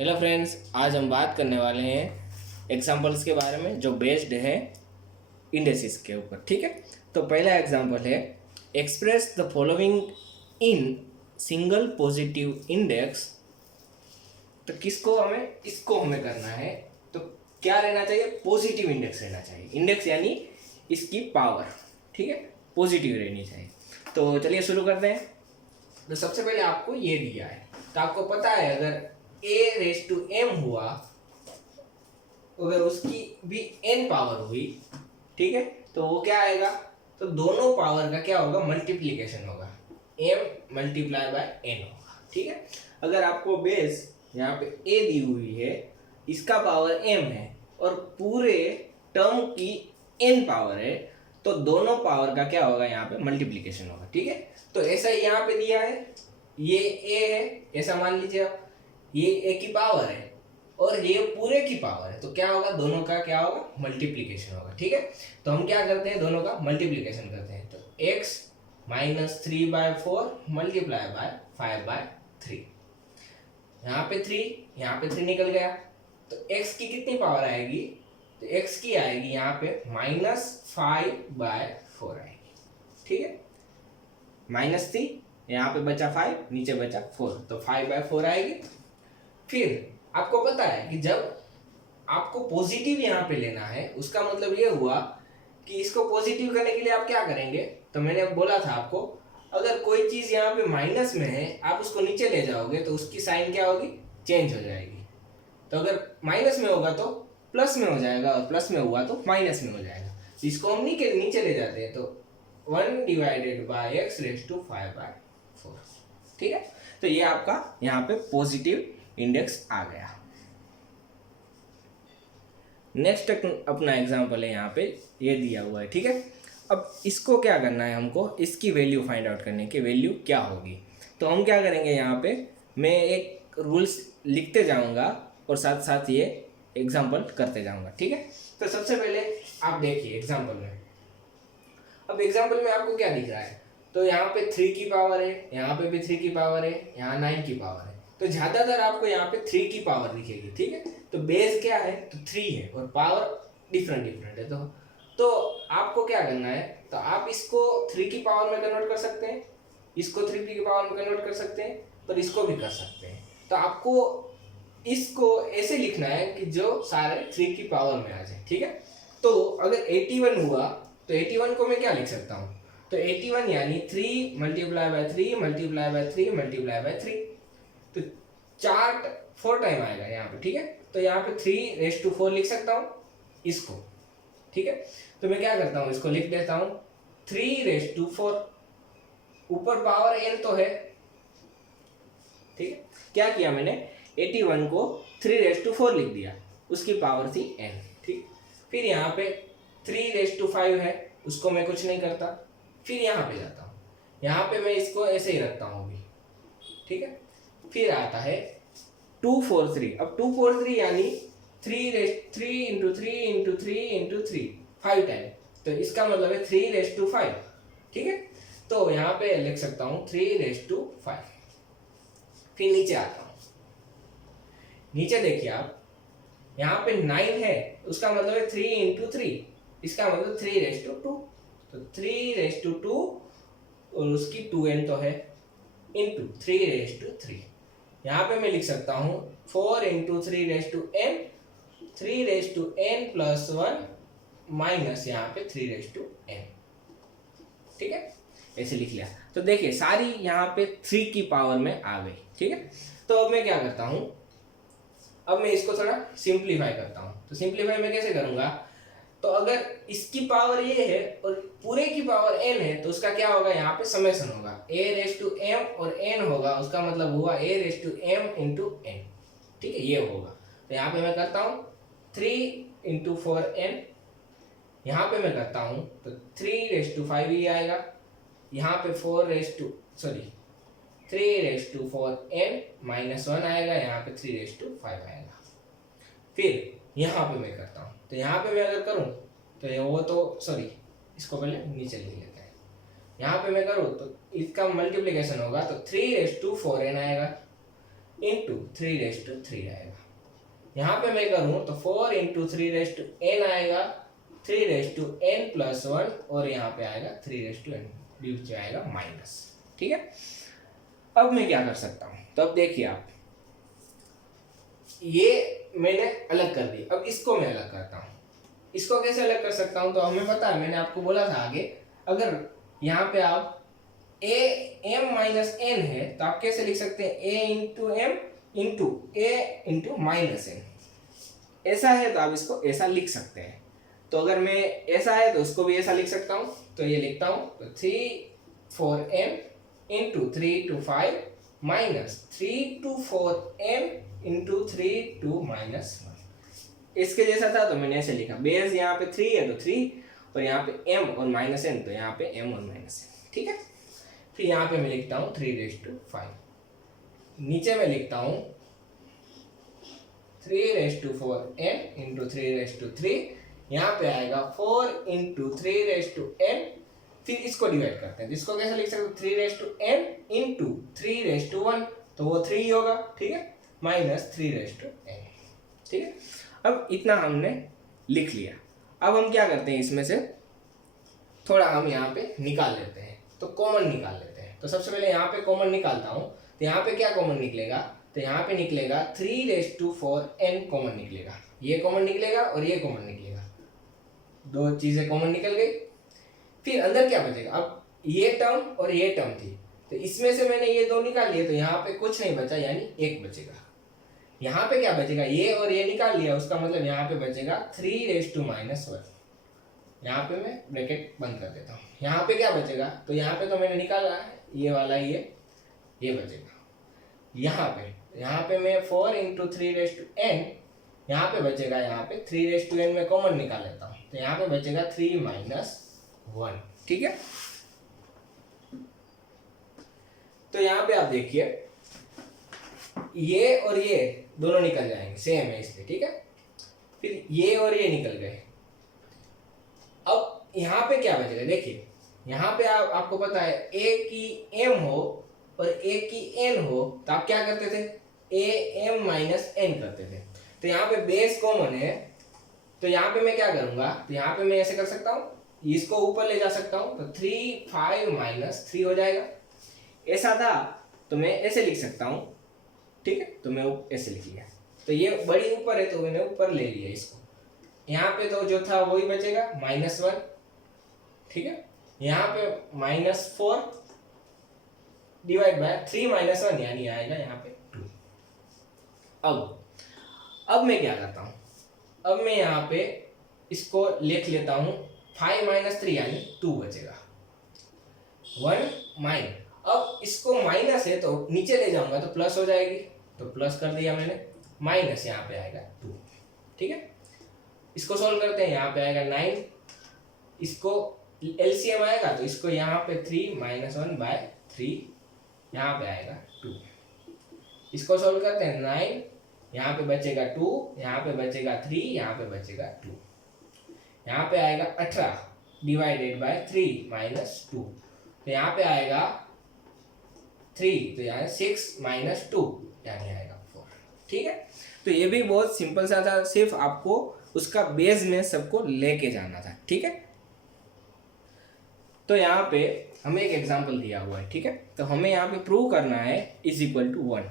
Hello friends, आज हम बात करने वाले हैं एग्जाम्पल्स के बारे में जो बेस्ड है इंडेसिस के ऊपर। ठीक है, तो पहला एग्जाम्पल है express the following in single positive index. तो इसको हमें करना है। तो क्या रहना चाहिए? पॉजिटिव इंडेक्स रहना चाहिए। इंडेक्स यानी इसकी पावर, ठीक है, पॉजिटिव रहनी चाहिए। तो चलिए शुरू करते हैं। तो सबसे पहले आपको ये दिया है, तो आपको पता है अगर a⁻m हुआ, अगर उसकी भी n पावर हुई, ठीक है, तो वो क्या आएगा? तो दोनों पावर का क्या होगा? मल्टीप्लीकेशन होगा, m मल्टीप्लाई बाय n होगा। ठीक है, अगर आपको बेस यहाँ पे a दी हुई है, इसका पावर m है और पूरे टर्म की n पावर है, तो दोनों पावर का क्या होगा? यहाँ पे मल्टीप्लीकेशन होगा। ठीक है, तो ऐसा ही यहाँ पे दिया है, ये a है ऐसा मान लीजिए आप, ये a की पावर है और ये पूरे की पावर है, तो क्या होगा? दोनों का क्या होगा? मल्टीप्लीकेशन होगा। ठीक है, तो हम क्या करते हैं? दोनों का मल्टीप्लीकेशन करते हैं। तो x माइनस 3/4 मल्टीप्लाई बाय 5/3, यहाँ पे 3, यहाँ पे 3 निकल गया, तो x की कितनी पावर आएगी? तो x की आएगी यहाँ पे -5/4 आएगी। ठीक है, -3, यहाँ पे बचा 5, नीचे बचा 4, तो 5/4 आएगी। फिर आपको पता है कि जब आपको पॉजिटिव यहाँ पे लेना है, उसका मतलब ये हुआ कि इसको पॉजिटिव करने के लिए आप क्या करेंगे? तो मैंने बोला था आपको, अगर कोई चीज़ यहाँ पे माइनस में है, आप उसको नीचे ले जाओगे तो उसकी साइन क्या होगी? चेंज हो जाएगी। तो अगर माइनस में होगा तो प्लस में हो जाएगा और प्लस में हुआ तो माइनस में हो जाएगा। तो इसको हम नीचे ले जाते हैं, तो 1/x⁴। ठीक है, तो ये आपका यहाँ पे पॉजिटिव इंडेक्स आ गया। नेक्स्ट अपना एग्जांपल है, यहाँ पे ये दिया हुआ है। ठीक है, अब इसको क्या करना है? हमको इसकी वैल्यू फाइंड आउट करने की, वैल्यू क्या होगी। तो हम क्या करेंगे? यहाँ पे मैं एक रूल्स लिखते जाऊँगा और साथ साथ ये एग्जांपल करते जाऊँगा। ठीक है, तो सबसे पहले आप देखिए एग्जांपल में। अब एग्जांपल में आपको क्या दिख रहा है? तो यहाँ पे 3 की पावर है, यहाँ पे भी 3 की पावर है, यहाँ 9 की पावर है, तो ज़्यादातर आपको यहाँ पे 3 की पावर दिखेगी। ठीक है, तो बेस क्या है? तो 3 है और पावर डिफरेंट है। तो आपको क्या करना है? तो आप इसको 3 की पावर में कन्वर्ट कर सकते हैं, इसको 3 की पावर में कन्वर्ट कर सकते हैं, और इसको भी कर सकते हैं। तो आपको इसको ऐसे लिखना है कि जो सारे 3 की पावर में आ जाए। ठीक है, तो अगर 81 हुआ, तो 81 को मैं क्या लिख सकता हूँ? तो 81 यानी 3 multiply by 3 multiply by 3 multiply by 3, तो 4 टाइम आएगा यहाँ पे। ठीक है, तो यहाँ पे 3⁴ लिख सकता हूँ इसको। ठीक है, तो मैं क्या करता हूँ? इसको लिख देता हूँ 3⁴। ऊपर पावर n तो है। ठीक है, क्या किया मैंने? 81 को 3⁴ लिख दिया, उसकी पावर थी n। ठीक, फिर यहाँ पे 3⁵ है, उसको मैं कुछ नहीं करता। फिर यहाँ पे जाता हूँ, यहाँ पे मैं इसको ऐसे ही रखता हूँ अभी। ठीक है, फिर आता है 243। अब 243 यानी 3 × 3 × 3 × 3 5 टाइम, तो इसका मतलब है 3⁵। ठीक है, तो यहाँ पे लिख सकता हूँ 3⁵। फिर नीचे आता हूँ, नीचे देखिए आप, यहाँ पे 9 है, उसका मतलब है 3 × 3, इसका मतलब 3⁵2, तो 3⁵2 और उसकी 2n तो है, इंटू 3⁵3। यहाँ पे मैं लिख सकता हूँ 4 × 3⁵n, 3⁵n + 1 माइनस यहाँ पे 3⁵n। ठीक है, ऐसे लिख लिया। तो देखिए सारी यहाँ पे 3 की पावर में आ गई। ठीक है, तो अब मैं क्या करता हूँ? अब मैं इसको थोड़ा सिंप्लीफाई करता हूँ। तो सिंप्लीफाई मैं कैसे करूँगा? तो अगर इसकी पावर ये है और पूरे की पावर n है, तो उसका क्या होगा? यहाँ पे समेशन होगा, a⁻m और n होगा, उसका मतलब हुआ a⁻m × n। ठीक है, ये होगा। तो यहाँ पे मैं करता हूँ 3 × 4n, यहाँ पे मैं करता हूँ तो 3⁵ ही आएगा, यहाँ पे 3⁴n -1 आएगा, यहाँ पे 3⁵5 आएगा। फिर यहाँ पे मैं करता हूँ, तो यहाँ पे मैं अगर करूँ तो ये वो तो इसको पहले नीचे लिख लेते हैं। यहाँ पे मैं करूँ तो इसका मल्टीप्लिकेशन होगा, तो 3⁴n आएगा, इंटू 3 आएगा। यहाँ पे मैं करूँ तो 4 इंटू 3n आएगा, 3n+1 और यहाँ पे आएगा 3n, नीचे आएगा माइनस। ठीक है, अब मैं क्या कर सकता हूँ, तो अब देखिए आप, ये मैंने अलग कर दी, अब इसको मैं अलग करता हूँ। इसको कैसे अलग कर सकता हूँ, तो हमें पता है, मैंने आपको बोला था आगे, अगर यहाँ पे आप m-n है तो आप कैसे लिख सकते हैं, a×m×a×-n, ऐसा है तो आप इसको ऐसा लिख सकते हैं। तो अगर मैं ऐसा है तो उसको भी ऐसा लिख सकता हूँ, तो ये लिखता हूँ, तो 3 4n into 3 to 5 minus 3 to 4n into 3 to -1। इसके जैसा था तो मैंने ऐसे लिखा, बेस यहाँ पे 3 है तो 3, और यहाँ पे m और -n तो यहाँ पे m और -n। ठीक है, फिर यहाँ पे मैं लिखता हूँ 3/5, नीचे मैं लिखता हूँ 3/4n इंटू 3/3, यहाँ पे आएगा 4 इंटू 3n, फिर इसको डिवाइड करते हैं, इसको कैसे लिख सकते हैं, 3n इंटू 3/1, तो वो 3 होगा। ठीक है, -3/n। ठीक है, अब इतना हमने लिख लिया। अब हम क्या करते हैं, इसमें से थोड़ा हम यहाँ पे निकाल लेते हैं, तो कॉमन निकाल लेते हैं। तो सबसे पहले यहाँ पे कॉमन निकालता हूँ, तो यहाँ पे क्या कॉमन निकलेगा, तो यहाँ पे निकलेगा 3/4n कॉमन निकलेगा, ये कॉमन निकलेगा और ये कॉमन निकलेगा, दो चीजें कॉमन निकल गई। फिर अंदर क्या बचेगा, अब ये टर्म और ये टर्म थी, तो इसमें से मैंने ये दो निकाल लिए, तो यहाँ पे कुछ नहीं बचा, यानी 1 बचेगा। यहाँ पे क्या बचेगा, ये और ये निकाल लिया, उसका मतलब यहाँ पे बचेगा 3 - 1। यहाँ पे मैं ब्रैकेट बंद कर देता हूँ। यहाँ पे क्या बचेगा, तो यहाँ पे तो मैंने निकाला है, ये वाला ये बचेगा। यहाँ पे मैं 4 इंटू 3n, यहाँ पे बचेगा, यहाँ पे 3n में कॉमन निकाल लेता हूँ, तो यहाँ पे बचेगा 3 - 1। ठीक है, तो यहाँ पे आप देखिए, ये और ये दोनों निकल जाएंगे, सेम है इसलिए। ठीक है, फिर ये और ये निकल गए। अब यहाँ पे क्या बचेगा, देखिए यहाँ पे आपको पता है, a की m हो और a की n हो, तो आप क्या करते थे, am -n करते थे। तो यहाँ पे बेस कॉमन है, तो यहाँ पे मैं क्या करूंगा, तो यहाँ पे मैं ऐसे कर सकता हूँ, इसको ऊपर ले जा सकता हूँ, तो 3 5 - 3 हो जाएगा। ऐसा था तो मैं ऐसे लिख सकता हूँ। ठीक है, तो मैं ऐसे लिख लिया, तो ये बड़ी ऊपर है तो मैंने ऊपर ले लिया इसको। यहाँ पे तो जो था वही बचेगा, -1। ठीक है, यहाँ पे -4 डिवाइड बाय 3 - 1, यानी आएगा यहाँ पे 2। अब मैं क्या करता हूँ, अब मैं यहाँ पे इसको लिख लेता हूँ, 5 - 3 यानी 2 बचेगा, 1 अब इसको माइनस है तो नीचे ले जाऊंगा तो प्लस हो जाएगी, तो प्लस कर दिया मैंने, माइनस यहाँ पे आएगा 2। ठीक है, इसको सॉल्व करते हैं, यहाँ पे आएगा 9, इसको एलसीएम आएगा तो इसको यहाँ पे 3 - 1/3, यहाँ पे आएगा 2। इसको सॉल्व करते हैं, 9 यहाँ पे बचेगा 2, यहाँ पे बचेगा 3, यहाँ पे बचेगा 2, यहाँ पे आएगा 18 डिवाइडेड बाय 3 - 2, तो यहाँ पे आएगा 3, तो यहाँ 6 - 2 यानी आएगा 4। ठीक है, तो ये भी बहुत सिंपल सा था, सिर्फ आपको उसका बेस में सबको लेके जाना था। ठीक है, तो यहाँ पे हमें एक एग्जांपल दिया हुआ है। ठीक है, तो हमें यहाँ पे प्रूव करना है =1,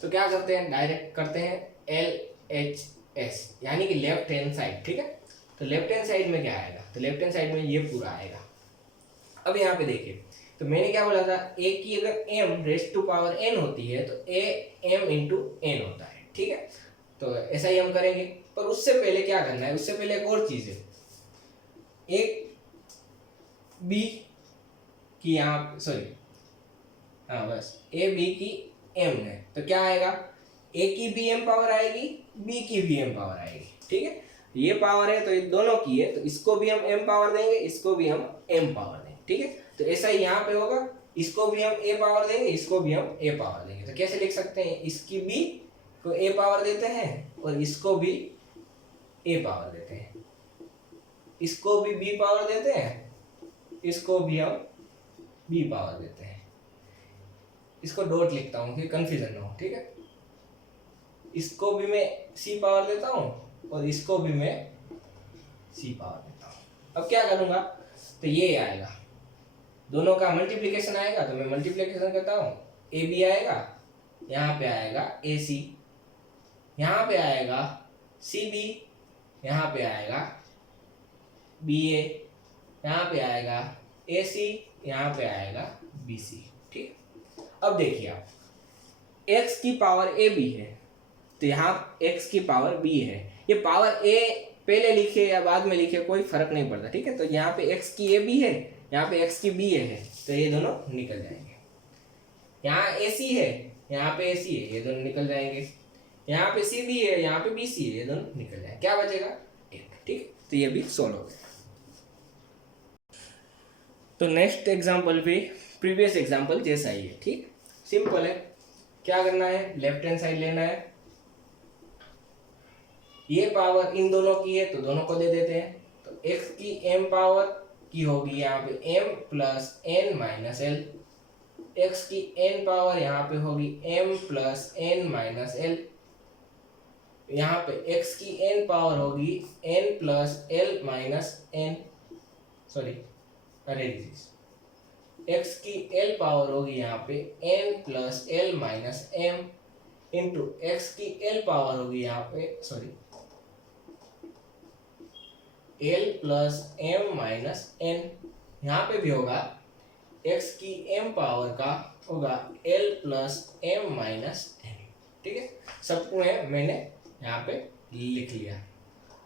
तो क्या करते हैं, डायरेक्ट करते हैं LHS यानी कि लेफ्ट हैंड साइड। ठीक है, तो लेफ्ट हैंड साइड में क्या आएगा, तो लेफ्ट हैंड साइड में ये पूरा आएगा। अब यहाँ पे देखिए, तो मैंने क्या बोला था, a की अगर m⁴n होती है तो a m×n होता है। ठीक है, तो ऐसा ही हम करेंगे, पर उससे पहले क्या करना है, उससे पहले एक और चीज है, एक b की यहाँ सॉरी हाँ बस a b की m है, तो क्या आएगा, a की भी m पावर आएगी, b की भी m पावर आएगी। ठीक है, ये पावर है तो ये दोनों की है, तो इसको भी हम m पावर देंगे, इसको भी हम m पावर देंगे। ठीक है, तो ऐसा ही यहाँ पे होगा, इसको भी हम a पावर देंगे, इसको भी हम a पावर देंगे। तो कैसे लिख सकते हैं, इसकी b को a पावर देते हैं और इसको भी a पावर देते हैं, इसको भी b पावर देते हैं, इसको भी हम b पावर देते हैं। इसको डॉट लिखता हूँ कि कंफ्यूजन ना हो। ठीक है, इसको भी मैं c पावर देता हूँ और इसको भी मैं c पावर देता हूँ। अब क्या करूँगा, तो ये आएगा, दोनों का मल्टीप्लिकेशन आएगा, तो मैं मल्टीप्लिकेशन करता हूँ, ए बी आएगा, यहाँ पे आएगा ए सी, यहाँ पे आएगा सी बी, यहाँ पे आएगा बी ए, यहाँ पे आएगा ए सी, यहाँ पे आएगा बी सी। ठीक, अब देखिए आप, x की पावर ए बी है तो यहाँ x की पावर b है, ये पावर a पहले लिखे या बाद में लिखे कोई फर्क नहीं पड़ता। ठीक है, तो यहाँ पे x की a b है, यहाँ पे x की b है, तो ये दोनों निकल जाएंगे। यहाँ AC है, यहाँ पे AC है, ये दोनों निकल जाएंगे। यहाँ पे CB है, यहाँ पे BC है, ये दोनों निकल जाएंगे। क्या बचेगा, 1। ठीक, तो ये भी सोल्व हो गया। तो नेक्स्ट एग्जाम्पल भी प्रीवियस एग्जाम्पल जैसा ही है। ठीक, सिंपल है। क्या करना है, लेफ्ट हैंड साइड लेना है, ये पावर इन दोनों की है तो दोनों को दे देते हैं। तो x की m पावर की होगी यहाँ पे m plus n minus L, x की n पावर यहाँ पे होगी m plus n minus L, यहाँ पे x की n पावर होगी n plus L minus n, sorry अरे x की l पावर होगी यहाँ पे n plus L minus m into x की l पावर होगी यहाँ पे sorry l plus m minus n, यहाँ पे भी होगा x की m पावर का होगा l plus m minus n। ठीक है, सबको है मैंने यहाँ पे लिख लिया।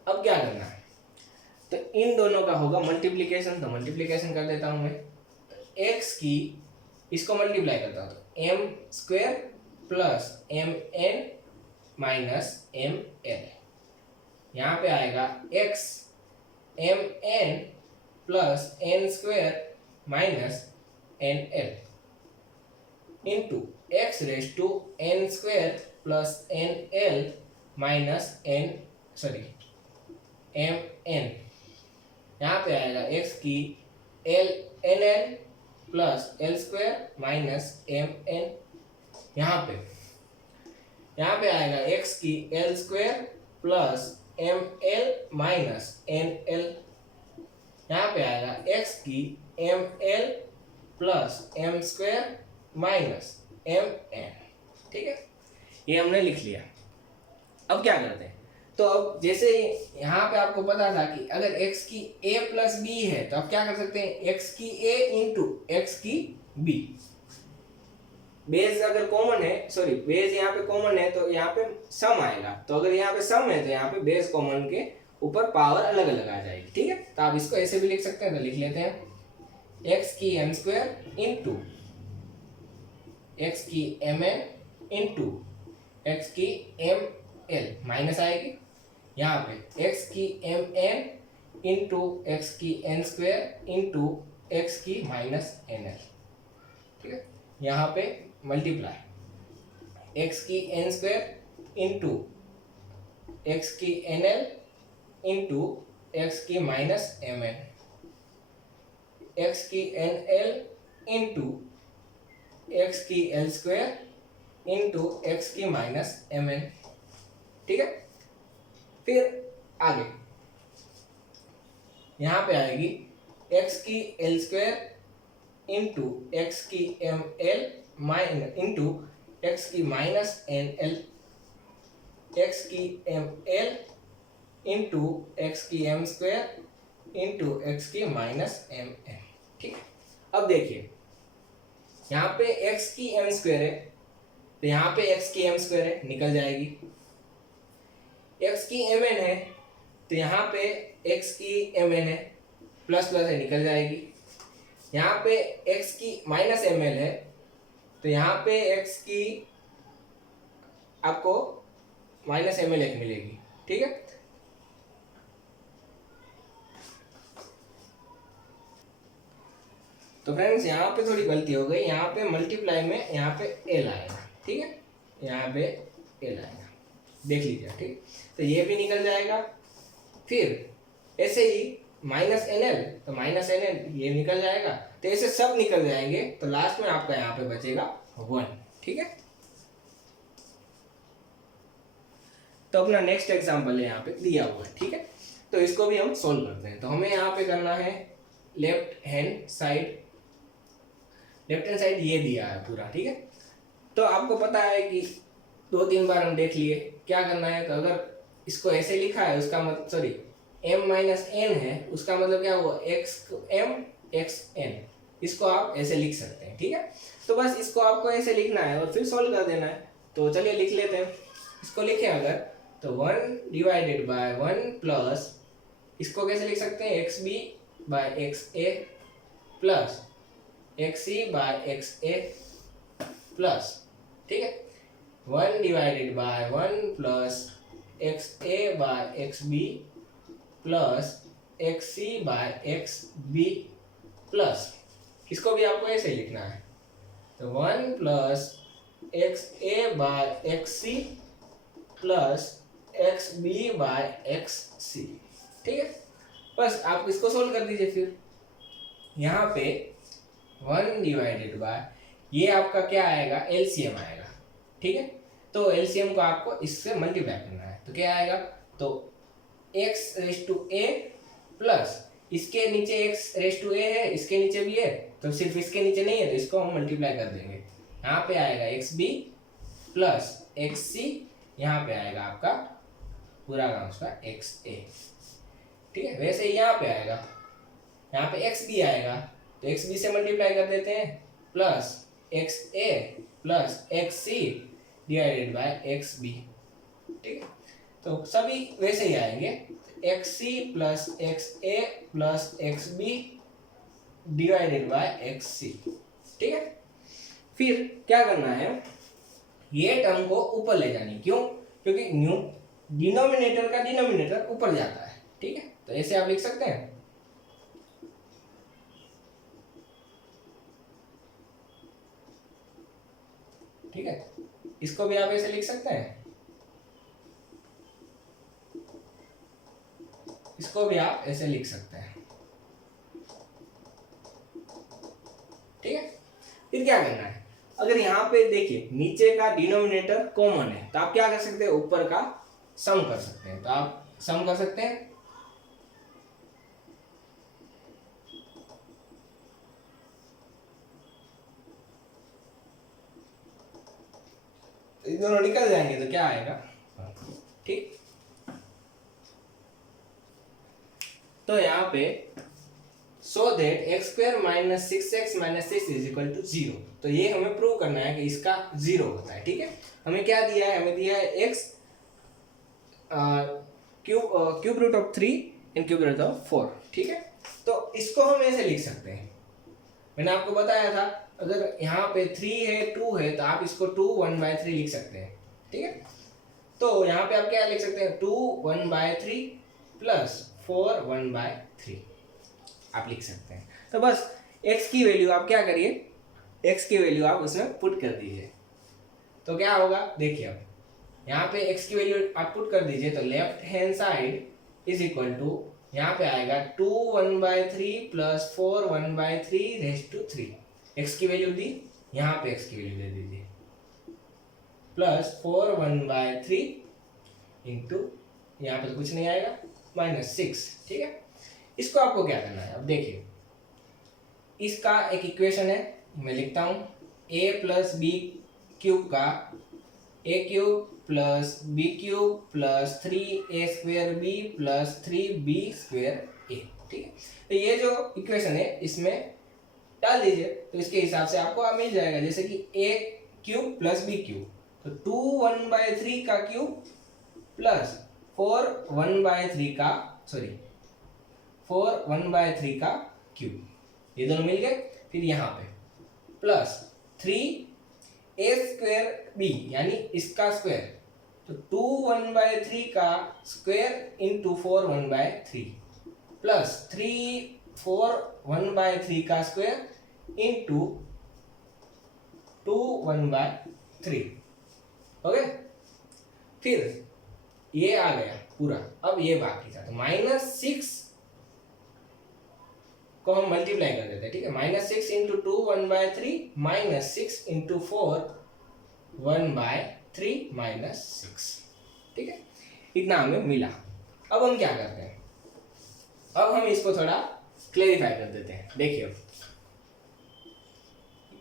अब क्या करना है, तो इन दोनों का होगा मल्टीप्लिकेशन, तो मल्टीप्लिकेशन कर देता हूँ मैं। x की इसको मल्टीप्लाई करता हूँ तो m square plus m n minus m l, यहाँ पे आएगा x m n plus n square minus n l into x raise to n square plus n l minus n sorry m n, यहाँ पे आएगा x की l n l plus l square minus m n, यहाँ पे आएगा x की l square plus m l minus n l, यहाँ पे आएगा x की m l plus m square minus m n। ठीक है, ये हमने लिख लिया। अब क्या करते हैं, तो अब जैसे यहाँ पे आपको पता था कि अगर x की a प्लस b है तो आप क्या कर सकते हैं, x की a इंटू x की b, बेस अगर कॉमन है, सॉरी बेस यहाँ पे कॉमन है तो यहाँ पे सम आएगा, तो अगर यहाँ पे सम है तो यहाँ पे बेस कॉमन के ऊपर पावर अलग अलग आ जाएगी। ठीक है, तो आप इसको ऐसे भी लिख सकते हैं, तो लिख लेते हैं x की m स्क्वायर इंटू x की mn इंटू x की ml माइनस आएगी, यहाँ पे x की mn इंटू x की n स्क्वायर इंटू x की माइनस nl। ठीक है, यहाँ पे मल्टीप्लाई x की n स्क्वायर इंटू x की nl इंटू x की माइनस mn, x की nl इंटू x की l स्क्वायर इंटू x की माइनस mn। ठीक है, फिर आगे यहाँ पे आएगी x की l स्क्वायर इंटू एक्स की M L minus into X की माइनस एन एल, एक्स की एम एल इंटू एक्स की एम स्क्वायर इंटू एक्स की माइनस एम एन। ठीक है, अब देखिए यहाँ पे एक्स की एम स्क्वायर है तो यहाँ पे एक्स की एम स्क्वायर है, निकल जाएगी। एक्स की एम एन है तो यहाँ पे एक्स की एम एन है, प्लस प्लस है, निकल जाएगी। यहाँ पे x की माइनस एम एल है तो यहाँ पे x की आपको माइनस एम एल एक मिलेगी। ठीक है, तो फ्रेंड्स यहाँ पे थोड़ी गलती हो गई, यहाँ पे मल्टीप्लाई में यहाँ पे एल आएगा। ठीक है, यहाँ पे एल आएगा, देख लीजिए। ठीक, तो ये भी निकल जाएगा। फिर ऐसे ही माइनस एन एल तो माइनस एन एल ये निकल जाएगा, तो ऐसे सब निकल जाएंगे, तो लास्ट में आपका यहाँ पे बचेगा 1। ठीक है, तो अपना नेक्स्ट एग्जाम्पल है यहाँ पे दिया हुआ है, ठीक है। तो इसको भी हम सोल्व करते हैं। तो हमें यहाँ पे करना है लेफ्ट हैंड साइड ये दिया है पूरा, ठीक है। तो आपको पता है कि 2-3 बार हम देख लिए क्या करना है। तो अगर इसको ऐसे लिखा है उसका मतलब सॉरी m माइनस एन है, उसका मतलब क्या हुआ m x n, इसको आप ऐसे लिख सकते हैं, ठीक है। तो बस इसको आपको ऐसे लिखना है और फिर सोल्व कर देना है। तो चलिए लिख लेते हैं। इसको लिखें अगर तो 1 डिवाइडेड बाय 1 प्लस, इसको कैसे लिख सकते हैं, x b by x a plus x c by x a plus, ठीक है, 1 divided by 1 plus x a by x b plus x c by x b plus, इसको भी आपको ऐसे लिखना है। तो 1 plus x a by x c plus x b by x c, ठीक है। बस आप इसको सोल्व कर दीजिए। फिर यहाँ पे 1 डिवाइडेड बाय, ये आपका क्या आएगा, एलसीएम आएगा, ठीक है। तो एलसीएम को आपको इससे मल्टीप्लाई करना है। तो क्या आएगा, तो X raise to A plus इसके नीचे एक्स रेस टू ए है, इसके नीचे भी है, तो सिर्फ इसके नीचे नहीं है तो इसको हम मल्टीप्लाई कर देंगे। यहाँ पे आएगा एक्स बी प्लस एक्स सी, यहाँ पे आएगा आपका पूरा का उसका एक्स ए, ठीक है। वैसे ही यहाँ पे आएगा, यहाँ पे एक्स बी आएगा तो एक्स बी से मल्टीप्लाई कर देते हैं plus x a plus x c divided by x b, ठीक है। तो सभी वैसे ही आएंगे, x c plus x a plus x b divided by x c, ठीक है। फिर क्या करना है, ये टर्म को ऊपर ले जानी, क्यों, क्योंकि न्यू डिनोमिनेटर का डिनोमिनेटर ऊपर जाता है, ठीक है। तो ऐसे आप लिख सकते हैं, ठीक है। इसको भी आप ऐसे लिख सकते हैं, इसको भी आप ऐसे लिख सकते हैं, ठीक है। फिर क्या करना है, अगर यहाँ पे देखिए नीचे का डिनोमिनेटर कॉमन है तो आप क्या कर सकते हैं, ऊपर का सम कर सकते हैं। तो आप सम कर सकते हैं, ये दोनों निकल जाएंगे तो क्या आएगा, ठीक। तो यहाँ पे so that X square minus 6x minus 6 is equal to 0, तो ये हमें प्रूव करना है कि इसका 0 होता है, ठीक है। हमें क्या दिया है, हमें दिया है x cube root of 3 and cube root of 4, ठीक है। तो इसको हम ऐसे लिख सकते हैं, मैंने आपको बताया था अगर यहाँ पे 3 है 2 है तो आप इसको 2 1/3 लिख सकते हैं, ठीक है। तो यहाँ पे आप क्या लिख सकते हैं, 2 1/3 प्लस 4 1/3 आप लिख सकते हैं। तो बस x की वैल्यू आप क्या करिए, x की वैल्यू आप उसमें पुट कर दीजिए। तो क्या होगा, देखिए अब यहाँ पे x की वैल्यू आप पुट कर दीजिए, तो left hand side is equal to, यहाँ पे आएगा 2 1/3 प्लस 4 1/3 रेज टू 3, x की वैल्यू दी, यहाँ पे x की वैल्यू दे दीजिए, प्लस 4 1/3 इंटू, यहाँ पे तो कुछ नहीं आएगा, -6, ठीक है। इसको आपको क्या करना है, अब देखिए इसका एक इक्वेशन है, मैं लिखता हूँ a प्लस बी क्यूब का a cube plus B cube plus 3a square B plus 3b square a, ठीक है। तो ये जो इक्वेशन है इसमें डाल दीजिए, तो इसके हिसाब से आपको मिल जाएगा, जैसे कि a cube plus B cube, तो 2 1/3 का क्यूब प्लस 4 1/3 का, सॉरी 4 1/3 का क्यूब, ये दोनों मिल गए। फिर यहाँ पे प्लस 3a स्क्वायर b यानी इसका स्क्वायर, तो 2 1/3 का स्क्वायर इंटू 4 1/3 प्लस 4 1/3 का स्क्वायर इंटू 2 1/3, ओके। फिर ये आ गया पूरा, अब ये बाकी था, तो -6 को हम मल्टीप्लाई कर देते हैं, ठीक है। -6 इंटू 2 1/3 -6 इंटू 4 1/3 -6, ठीक है। इतना हमें मिला। अब हम क्या करते हैं, अब हम इसको थोड़ा क्लेरिफाई कर देते हैं। देखिए अब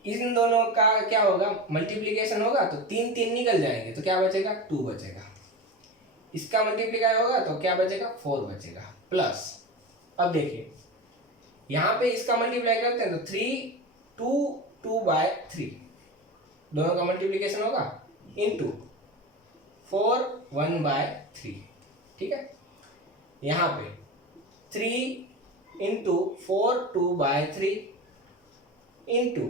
इन दोनों का क्या होगा, मल्टीप्लीकेशन होगा तो 3 3 निकल जाएंगे, तो क्या बचेगा 2 बचेगा। इसका मल्टीप्लीकाई होगा तो क्या बचेगा 4 बचेगा प्लस। अब देखिए यहाँ पे इसका मल्टीप्लाई करते हैं तो 3 2 2/3 दोनों का मल्टीप्लीकेशन होगा इनटू 4 1/3। ठीक है, यहाँ पे 3 into 4 2/3 into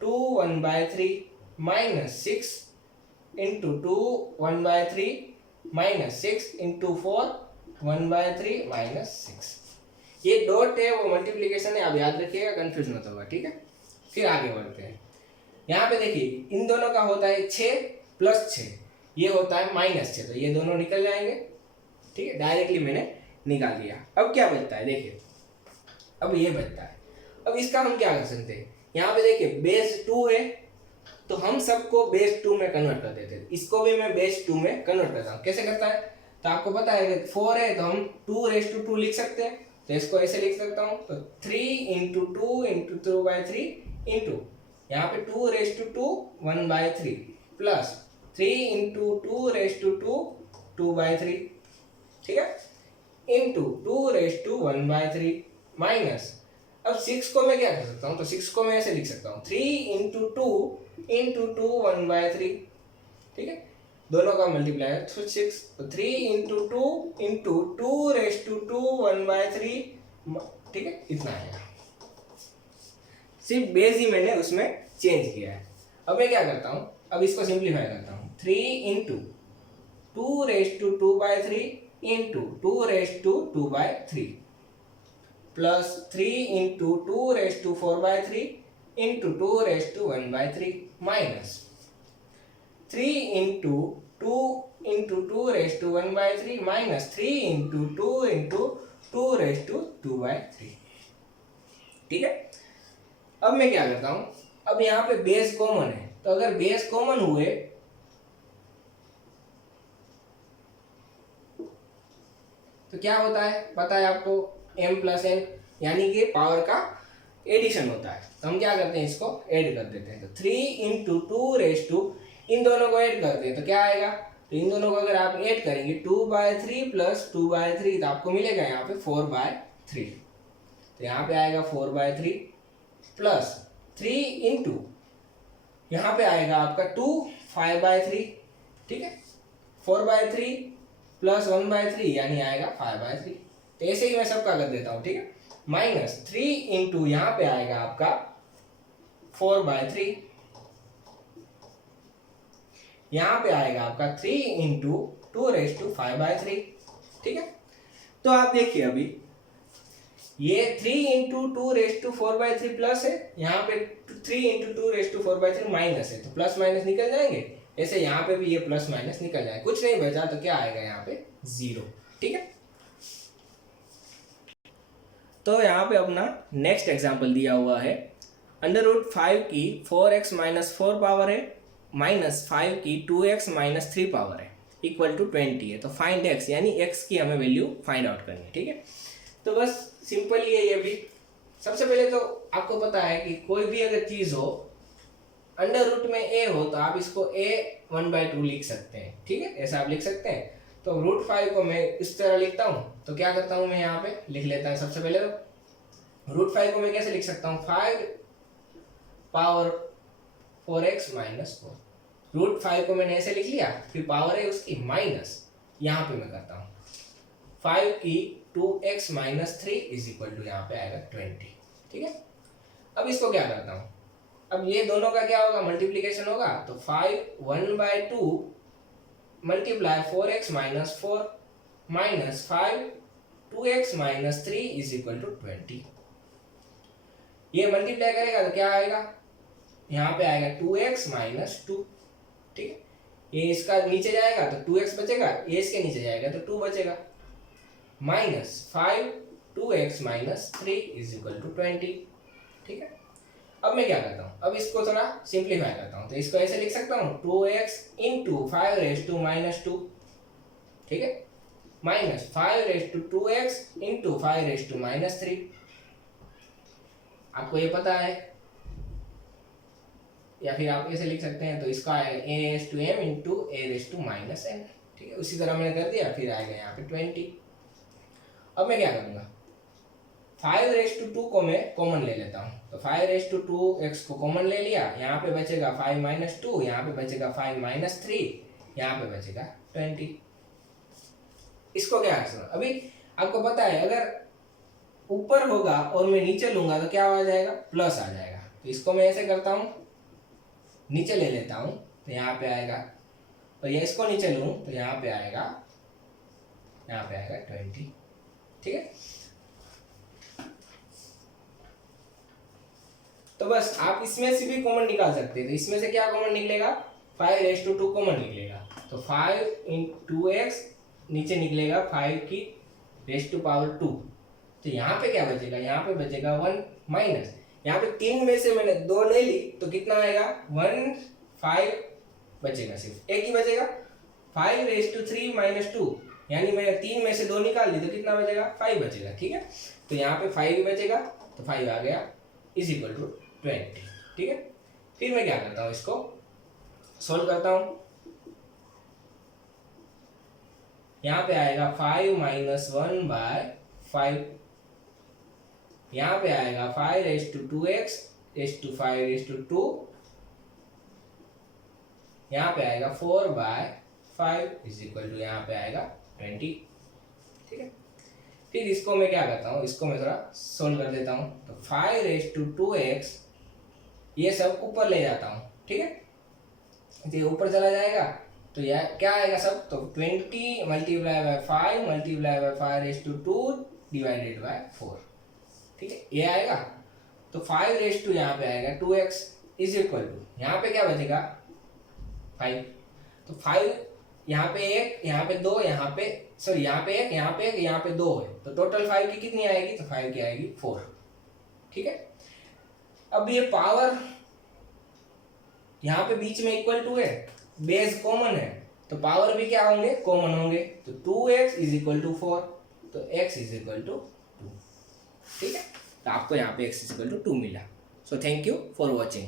2 1/3 minus 6 into 2 1/3 minus 6 into 4 1/3 minus 6। ये डॉट है वो मल्टीप्लीकेशन है, आप याद रखिएगा, कंफ्यूज मत होगा। ठीक है, फिर आगे बढ़ते हैं। यहाँ पे देखिए इन दोनों का होता है 6 प्लस 6, ये होता है -6, तो ये दोनों निकल जाएंगे। ठीक है, डायरेक्टली मैंने निकाल दिया। अब क्या बचता है, देखिए अब ये बचता है। अब इसका हम क्या कर सकते हैं, यहाँ पे देखिए बेस 2 है तो हम सबको बेस 2 में कन्वर्ट कर देते हैं। इसको भी मैं बेस 2 में कन्वर्ट करता हूँ। कैसे करता है, तो आपको पता है कि 4 है तो हम 2 लिख सकते हैं, तो इसको ऐसे लिख सकता हूँ, तो 3 इंटू 2 इंटू 2/3 इंटू यहाँ पे 2 1/3 प्लस 3 इंटू 2 2/3। ठीक है, इंटू 2 1/3 माइनस। अब 6 को मैं क्या कर सकता हूँ, तो 6 को मैं ऐसे लिख सकता हूँ 3 इंटू 2 1/3। ठीक है, दोनों का मल्टीप्लाई है तो 6, तो 3 इंटू 2 1/3। ठीक है, इतना आएगा। सिर्फ बेस ही मैंने उसमें चेंज किया है। अब मैं क्या करता हूँ, अब इसको सिंप्लीफाई करता हूँ। 3 into 2 into 2 plus 3 into 2 into 2 minus 3 into 2 minus 3 into 2 ठीक है, अब मैं क्या करता हूं, अब यहाँ पे बेस कॉमन है, तो अगर बेस कॉमन हुए तो क्या होता है पता है आपको, m प्लस n, यानी कि पावर का एडिशन होता है। तो हम क्या करते हैं, इसको ऐड कर देते हैं। तो 3 इंटू इन दोनों को ऐड करते हैं तो क्या आएगा, तो इन दोनों को अगर आप ऐड करेंगे 2/3 प्लस 2/3 तो आपको मिलेगा यहाँ पे 4/3। तो यहाँ पे आएगा 4/3 प्लस 3 इंटू यहाँ पे आएगा आपका 2 5/3। ठीक है, 4/3 प्लस 1/3 यानी आएगा 5/3। तो ऐसे ही मैं सबका कर देता हूँ। ठीक है, माइनस 3 इंटू यहाँ पे आएगा आपका 4/3, यहाँ पे आएगा आपका 3 इंटू 2 5/3। ठीक है, तो आप देखिए अभी ये 3 इंटू 2 4/3 प्लस है, यहाँ पे 3 इंटू 2 4/3 माइनस है, तो प्लस माइनस निकल जाएंगे। ऐसे यहाँ पे भी ये प्लस माइनस निकल जाएगा, कुछ नहीं बचा तो क्या आएगा यहाँ पे 0। ठीक है, तो यहाँ पे अपना नेक्स्ट एग्जाम्पल दिया हुआ है, √5 की 4x - 4 पावर है माइनस 5 की 2x - 3 पावर है इक्वल टू 20 है। तो फाइंड x, यानी x की हमें वैल्यू फाइंड आउट करनी है। ठीक है, तो बस सिंपल ही है ये भी। सबसे पहले तो आपको पता है कि कोई भी अगर चीज़ हो अंडर रूट में a हो तो आप इसको a 1/2 लिख सकते हैं। ठीक है, ऐसा आप लिख सकते हैं। तो √5 को मैं इस तरह लिखता हूँ, तो क्या करता हूँ मैं यहाँ पे लिख लेता हूँ। सबसे पहले तो √5 को मैं कैसे लिख सकता हूँ, 5 पावर 4x - 4। √5 को मैंने ऐसे लिख लिया, फिर पावर है उसकी माइनस, यहाँ पे मैं करता हूँ 5 की 2x - 3 इज इक्वल टू यहाँ पे आएगा 20। ठीक है, अब इसको क्या करता हूँ, अब ये दोनों का क्या होगा, मल्टीप्लीकेशन होगा। तो 5 1/2 multiply 4x - 4 minus 5 2x - 3 is equal to 20। ये मल्टीप्लाई करेगा तो क्या आएगा, यहाँ पे आएगा 2x - 2। ठीक है, ये इसका नीचे जाएगा तो 2x बचेगा, ये इसके नीचे जाएगा तो 2 बचेगा, minus 5 2x - 3 is equal to 20। ठीक है, अब मैं क्या करता हूँ, अब इसको थोड़ा सिंप्लीफाई करता हूँ। तो इसको ऐसे लिख सकता हूँ 2x इंटू 5 raised to -2। ठीक है, माइनस 5^2x इंटू 5^-3। आपको ये पता है, या फिर आप ऐसे लिख सकते हैं, तो इसका आएगा a⁻m इंटू a⁻−n। ठीक है, उसी तरह मैंने कर दिया, फिर आएगा यहाँ पे 20। अब मैं क्या करूँगा, 5^2 को मैं कॉमन ले लेता हूँ, तो 5^2x को कॉमन ले लिया, यहाँ पे बचेगा 5-2, यहाँ पे बचेगा 5-3, यहाँ पे बचेगा 20। इसको क्या करना, अभी आपको पता है अगर ऊपर होगा और मैं नीचे लूंगा तो क्या आ जाएगा, प्लस आ जाएगा। तो इसको मैं ऐसे करता हूँ, नीचे ले लेता हूँ तो यहाँ पे आएगा, और ये इसको नीचे लूँ तो यहाँ पे आएगा 20। ठीक है, तो बस आप इसमें से भी कॉमन निकाल सकते हैं। तो इसमें से क्या कॉमन निकलेगा, 5^2 कॉमन निकलेगा, तो 5×2x नीचे निकलेगा 5^2। तो यहाँ पे क्या बचेगा, यहाँ पे बचेगा 1 माइनस, यहाँ पे 3 में से मैंने 2 ले ली तो कितना आएगा 1, 5 बचेगा, सिर्फ एक ही बचेगा, 5^3 - 2, यानी मैंने 3 में से 2 निकाल ली तो कितना बचेगा, 5 बचेगा। ठीक है, तो यहाँ पे 5 ही बचेगा, तो 5 आ गया = 20। ठीक है, फिर मैं क्या करता हूँ, इसको सोल्व करता हूँ। यहाँ पे आएगा 5 - 1/5, यहाँ पे आएगा 5^2x 5^2, यहाँ पे आएगा 4/5 यहाँ पे आएगा 20। ठीक है, फिर इसको मैं क्या करता हूँ, इसको मैं थोड़ा सोल्व कर देता हूँ। तो 5^2x ये सब ऊपर ले जाता हूँ। ठीक है, ये ऊपर चला जाएगा तो यह क्या आएगा सब, तो 20 × 5 × 5^2 डिवाइडेड बाय 4। ठीक है, ये आएगा, तो 5 यहाँ पे आएगा 2x यहाँ पे क्या बचेगा 5, तो 5 यहाँ पे 1, यहाँ पे 2, यहाँ पे सॉरी यहाँ पे 1, यहाँ पे 1, यहाँ पे 2 है, तो टोटल 5 की कितनी आएगी, तो 5 की आएगी 4। ठीक है, अब ये पावर यहाँ पे बीच में = है, बेस कॉमन है, तो पावर भी क्या होंगे, कॉमन होंगे, तो 2x = 4, तो x = 2। ठीक है, तो आपको यहाँ पे x = 2 मिला। So thank you for watching.